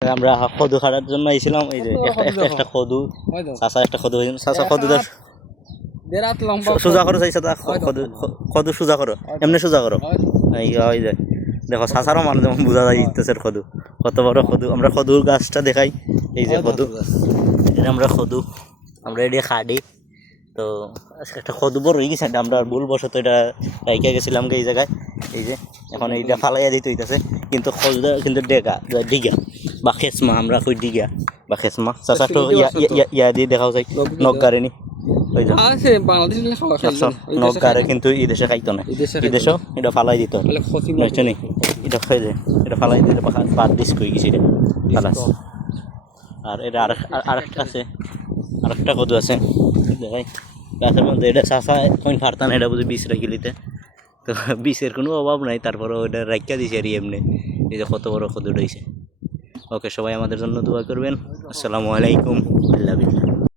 আমরা কদু খাওয়ার জন্য আইছিলাম। এই যে একটা কদু, চাচা একটা কদু, চাচা কদুদার সোজা করো, চাইছা তা কদু সোজা করো, এমনি সোজা করো। এই যে দেখো চাচারও মানে যেমন বোঝা যায় ইত্যাসের কদু, কত বড় কদু। আমরা কদুর গাছটা দেখাই, এই যে কদু, এটা আমরা কদু, আমরা এটা খাড়ি। তো একটা কদু বড় হয়ে গেছে, আমরা ভুল বসত এটা রাইকা গেছিলাম এই জায়গায়। এই যে এখন এইটা ফালাইয়া দিতে হইতেছে, কিন্তু কদুটা কিন্তু ডিগা বা খেসমা, আমরা কই ডিগা বা খেসমা। চাচা তো ইয়া দিয়ে দেখাও যায়, নখ গাড়েনি ওই যে নখ গাড়ে, কিন্তু এই দেশে খাইতো না, এই দেশেও এটা ফালাই দিত বুঝছো নি। এটা খাই যায়, এটা ফালাই দিলে পাত দিস কই গেছি এটা ফালাস। আর এটা আরেকটা আছে, আরেকটা কদু আছে দেখাই গাছের মধ্যে। এটা চাষা এখন ফারতান, এটা বুঝি বিষ রাখি লিতে, তো বিষের কোনো অভাব নাই, তারপরে ওটা রাখিয়া দিছে আর এমনি। এই যে কত বড় কদু রয়েছে। ওকে, সবাই আমাদের জন্য দোয়া করবেন। আসসালামু আলাইকুম, আল্লাহ।